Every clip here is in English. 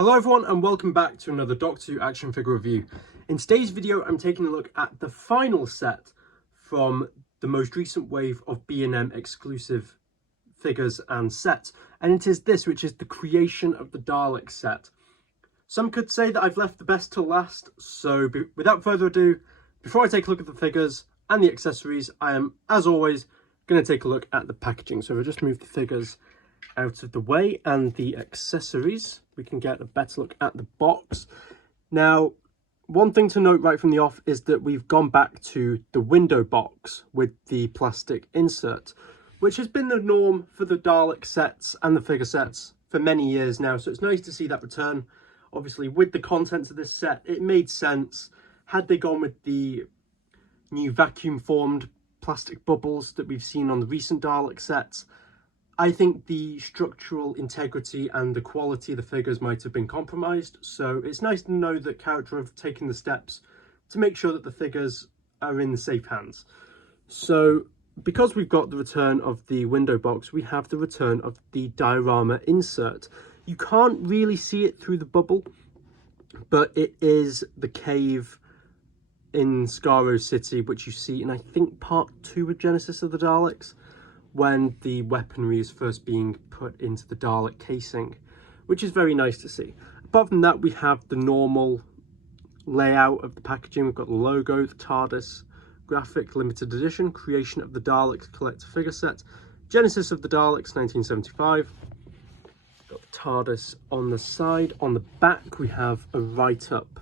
Hello everyone and welcome back to another Doctor Who action figure review. In today's video I'm taking a look at the final set from the most recent wave of B&M exclusive figures and sets, and it is this, which is the Creation of the Dalek set. Some could say that I've left the best till last, so without further ado, before I take a look at the figures and the accessories, I am, as always, going to take a look at the packaging. So we'll just move the figures out of the way and the accessories. We can get a better look at the box. Now, one thing to note right from the off is that we've gone back to the window box with the plastic insert, which has been the norm for the Dalek sets and the figure sets for many years now. So it's nice to see that return. Obviously, with the contents of this set, it made sense. Had they gone with the new vacuum formed plastic bubbles that we've seen on the recent Dalek sets, I think the structural integrity and the quality of the figures might have been compromised. So it's nice to know that character have taken the steps to make sure that the figures are in the safe hands. So because we've got the return of the window box, we have the return of the diorama insert. You can't really see it through the bubble, but it is the cave in Skaro City, which you see in, I think, part 2 of Genesis of the Daleks, when the weaponry is first being put into the Dalek casing, which is very nice to see. Apart from that, we have the normal layout of the packaging. We've got the logo, the TARDIS, graphic limited edition, Creation of the Daleks collector figure set, Genesis of the Daleks 1975. Got the TARDIS on the side. On the back, we have a write-up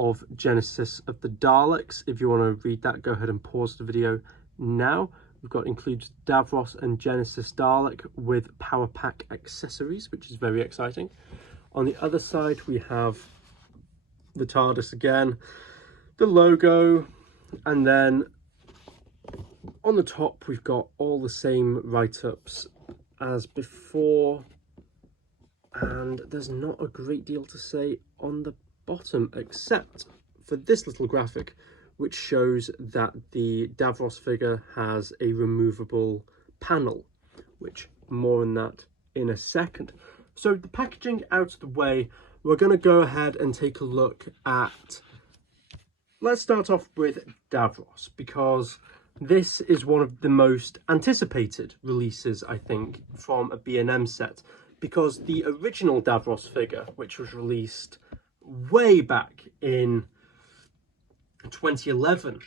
of Genesis of the Daleks. If you want to read that, go ahead and pause the video now. We've got includes Davros and Genesis Dalek with power pack accessories, which is very exciting. On the other side, we have the TARDIS again, the logo, and then on the top, we've got all the same write-ups as before. And there's not a great deal to say on the bottom, except for this little graphic, which shows that the Davros figure has a removable panel, which more on that in a second. So the packaging out of the way, we're going to go ahead and take a look at, let's start off with Davros, because this is one of the most anticipated releases, I think, from a B&M set, because the original Davros figure, which was released way back in 2011,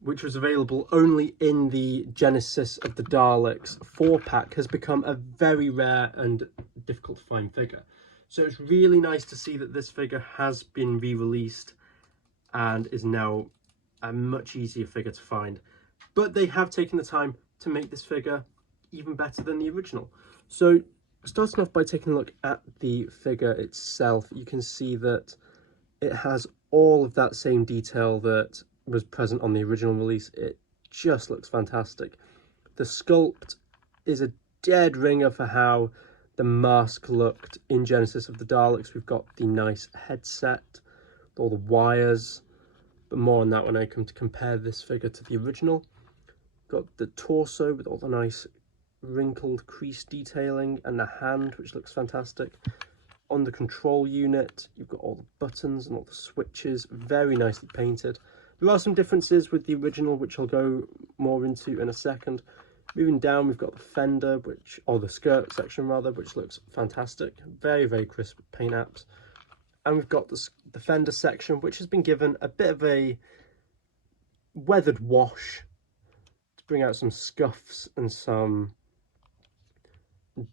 which was available only in the Genesis of the Daleks 4-pack, has become a very rare and difficult to find figure. So it's really nice to see that this figure has been re-released and is now a much easier figure to find. But they have taken the time to make this figure even better than the original. So starting off by taking a look at the figure itself, you can see that it has all of that same detail that was present on the original release. It just looks fantastic. The sculpt is a dead ringer for how the mask looked in Genesis of the Daleks. We've got the nice headset with all the wires, but more on that when I come to compare this figure to the original. Got the torso with all the nice wrinkled crease detailing and the hand, which looks fantastic. On the control unit, you've got all the buttons and all the switches, very nicely painted. There are some differences with the original, which I'll go more into in a second. Moving down, we've got the fender, or the skirt section rather, which looks fantastic. Very, very crisp paint apps. And we've got the fender section, which has been given a bit of a weathered wash to bring out some scuffs and some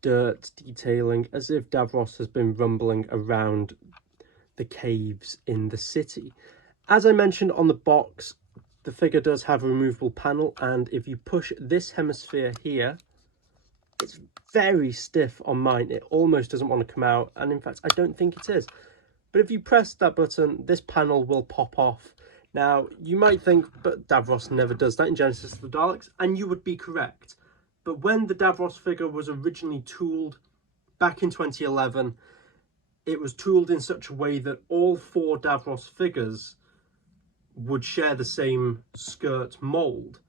dirt detailing, as if Davros has been rumbling around the caves in the city. As I mentioned on the box, the figure does have a removable panel, and if you push this hemisphere here, it's very stiff on mine. It almost doesn't want to come out, and in fact I don't think it is. But if you press that button, this panel will pop off. Now you might think, but Davros never does that in Genesis of the Daleks, and you would be correct. But when the Davros figure was originally tooled back in 2011, it was tooled in such a way that all 4 Davros figures would share the same skirt mould,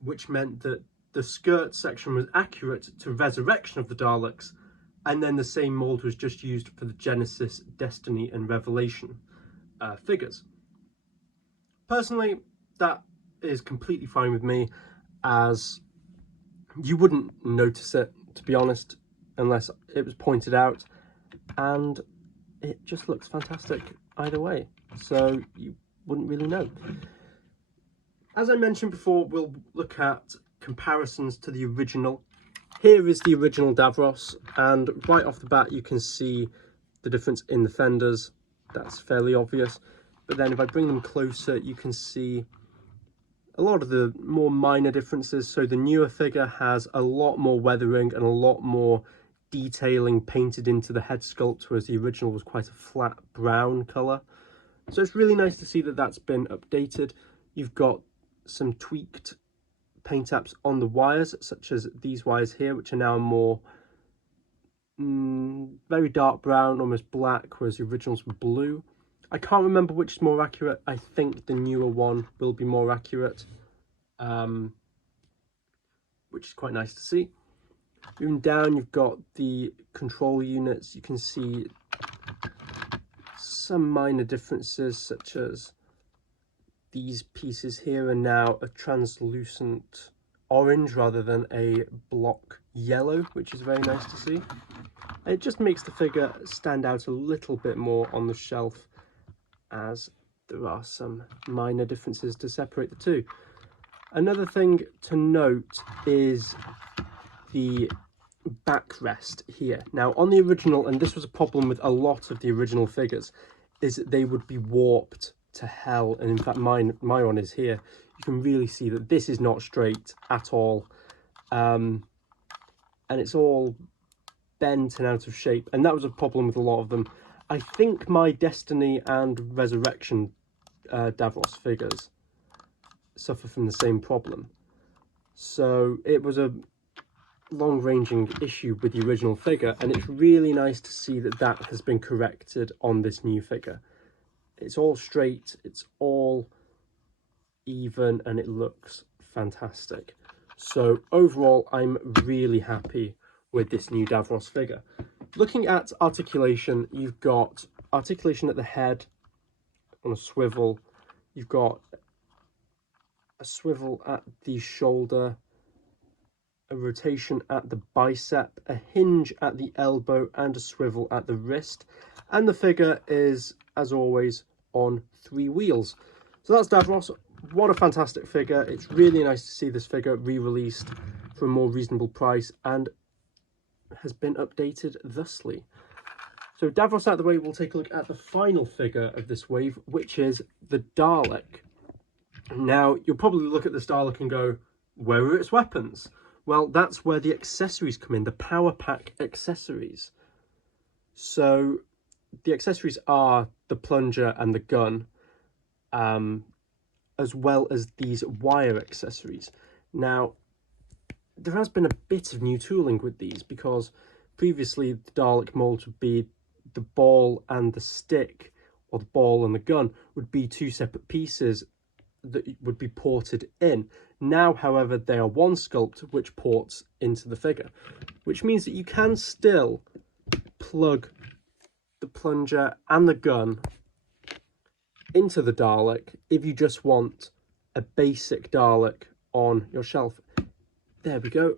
which meant that the skirt section was accurate to Resurrection of the Daleks and then the same mold was just used for the Genesis, Destiny and Revelation figures. Personally, that is completely fine with me, as you wouldn't notice it, to be honest, unless it was pointed out, and it just looks fantastic either way, so you wouldn't really know. As I mentioned before, we'll look at comparisons to the original. Here is the original Davros, and right off the bat you can see the difference in the fenders. That's fairly obvious, but then if I bring them closer you can see a lot of the more minor differences. So the newer figure has a lot more weathering and a lot more detailing painted into the head sculpt, whereas the original was quite a flat brown colour. So it's really nice to see that that's been updated. You've got some tweaked paint apps on the wires, such as these wires here, which are now more very dark brown, almost black, whereas the originals were blue. I can't remember which is more accurate. I think the newer one will be more accurate, which is quite nice to see. Moving down, you've got the control units. You can see some minor differences, such as these pieces here are now a translucent orange rather than a block yellow, which is very nice to see. It just makes the figure stand out a little bit more on the shelf, as there are some minor differences to separate the two. Another thing to note is the backrest here. Now on the original, and this was a problem with a lot of the original figures, is that they would be warped to hell, and in fact my one is here. You can really see that this is not straight at all, and it's all bent and out of shape, and that was a problem with a lot of them. I think my Destiny and Resurrection Davros figures suffer from the same problem. So it was a long-ranging issue with the original figure, and it's really nice to see that that has been corrected on this new figure. It's all straight, it's all even, and it looks fantastic. So overall, I'm really happy with this new Davros figure. Looking at articulation, you've got articulation at the head on a swivel, you've got a swivel at the shoulder, a rotation at the bicep, a hinge at the elbow, and a swivel at the wrist. And the figure is, as always, on 3 wheels. So that's Davros. What a fantastic figure. It's really nice to see this figure re-released for a more reasonable price and has been updated thusly. So Davros out of the way, we'll take a look at the final figure of this wave, which is the Dalek. Now, you'll probably look at this Dalek and go, where are its weapons? Well, that's where the accessories come in, the power pack accessories. So the accessories are the plunger and the gun, as well as these wire accessories. Now, there has been a bit of new tooling with these, because previously the Dalek mold would be the ball and the stick, or the ball and the gun would be 2 separate pieces that would be ported in. Now, however, they are one sculpt which ports into the figure, which means that you can still plug the plunger and the gun into the Dalek if you just want a basic Dalek on your shelf. There we go.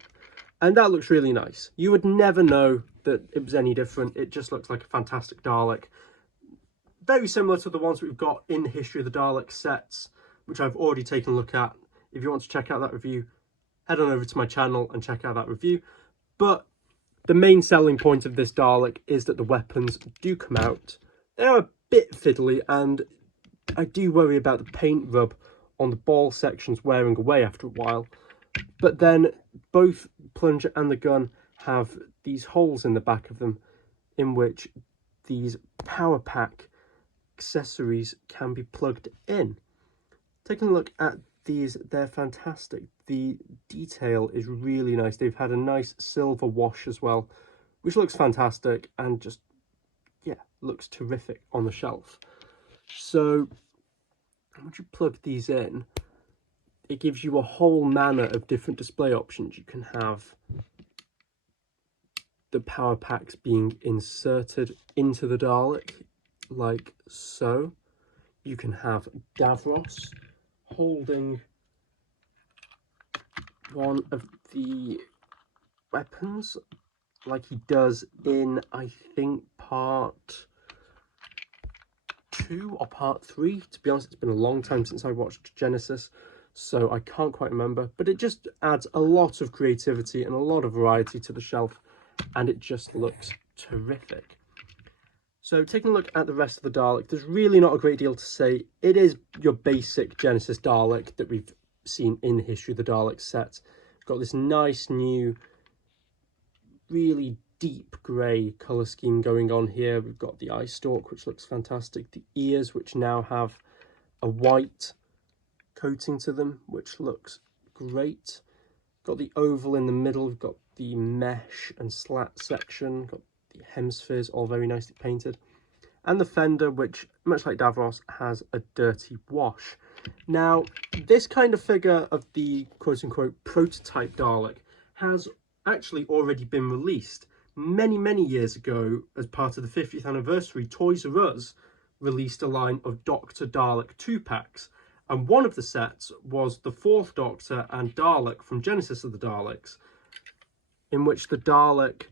And that looks really nice. You would never know that it was any different. It just looks like a fantastic Dalek. Very similar to the ones we've got in the History of the Dalek sets, which I've already taken a look at. If you want to check out that review, head on over to my channel and check out that review. But the main selling point of this Dalek is that the weapons do come out. They are a bit fiddly, and I do worry about the paint rub on the ball sections wearing away after a while. But then both plunger and the gun have these holes in the back of them in which these power pack accessories can be plugged in. Taking a look at these, they're fantastic. The detail is really nice. They've had a nice silver wash as well, which looks fantastic and just, yeah, looks terrific on the shelf. So once you plug these in, it gives you a whole manner of different display options. You can have the power packs being inserted into the Dalek, like so. You can have Davros holding one of the weapons, like he does in, I think, part 2 or part 3. To be honest, it's been a long time since I watched Genesis, so I can't quite remember. But it just adds a lot of creativity and a lot of variety to the shelf, and it just looks terrific. So taking a look at the rest of the Dalek, there's really not a great deal to say. It is your basic Genesis Dalek that we've seen in the History of the Daleks set. Got this nice new, really deep grey colour scheme going on here. We've got the eye stalk, which looks fantastic. The ears, which now have a white coating to them, which looks great. Got the oval in the middle. We've got the mesh and slat section. Got the hemispheres all very nicely painted, and the fender, which, much like Davros, has a dirty wash. Now, this kind of figure of the quote-unquote prototype Dalek has actually already been released many years ago. As part of the 50th anniversary, Toys R Us released a line of Dr. Dalek 2-packs, and one of the sets was the 4th Doctor and Dalek from Genesis of the Daleks, in which the Dalek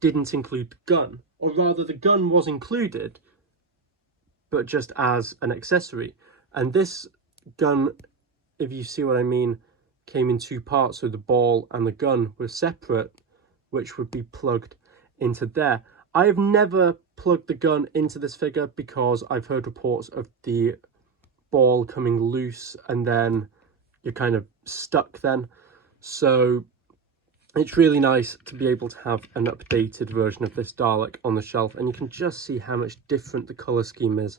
didn't include the gun, or rather the gun was included, but just as an accessory. And this gun, if you see what I mean, came in 2 parts, so the ball and the gun were separate, which would be plugged into there. I have never plugged the gun into this figure because I've heard reports of the ball coming loose and then you're kind of stuck then. So it's really nice to be able to have an updated version of this Dalek on the shelf, and you can just see how much different the colour scheme is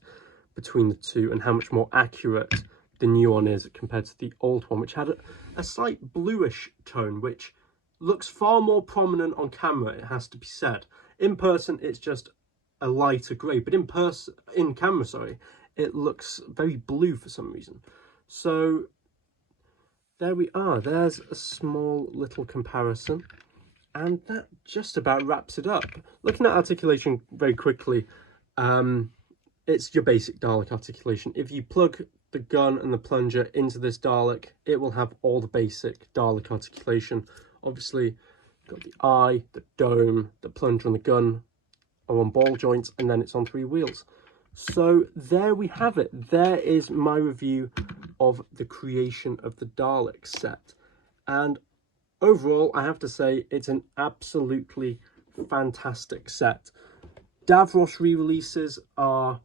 between the two and how much more accurate the new one is compared to the old one, which had a slight bluish tone, which looks far more prominent on camera, it has to be said. In person, it's just a lighter grey, but in camera, sorry, it looks very blue for some reason. So there we are. There's a small little comparison, and that just about wraps it up. Looking at articulation very quickly, it's your basic Dalek articulation. If you plug the gun and the plunger into this Dalek, it will have all the basic Dalek articulation. Obviously, got the eye, the dome, the plunger and the gun are on ball joints, and then it's on 3 wheels. So there we have it. There is my review of the creation of the Dalek set. And overall, I have to say, it's an absolutely fantastic set. Davros re-releases are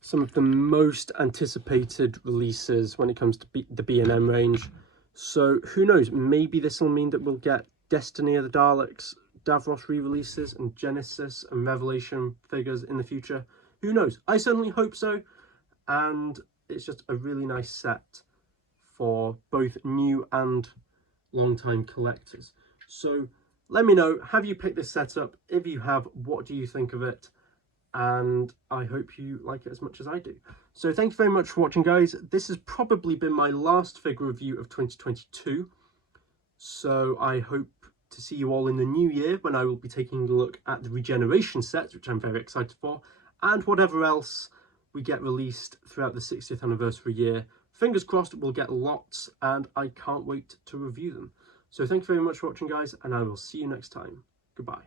some of the most anticipated releases when it comes to the B&M range. So who knows, maybe this will mean that we'll get Destiny of the Daleks, Davros re-releases, and Genesis and Revelation figures in the future. Who knows? I certainly hope so, and it's just a really nice set for both new and long-time collectors. So let me know, have you picked this set up? If you have, what do you think of it? And I hope you like it as much as I do. So thank you very much for watching, guys. This has probably been my last figure review of 2022. So I hope to see you all in the new year, when I will be taking a look at the Regeneration sets, which I'm very excited for, and whatever else we get released throughout the 60th anniversary year. Fingers crossed we'll get lots, and I can't wait to review them. So thank you very much for watching, guys, and I will see you next time. Goodbye.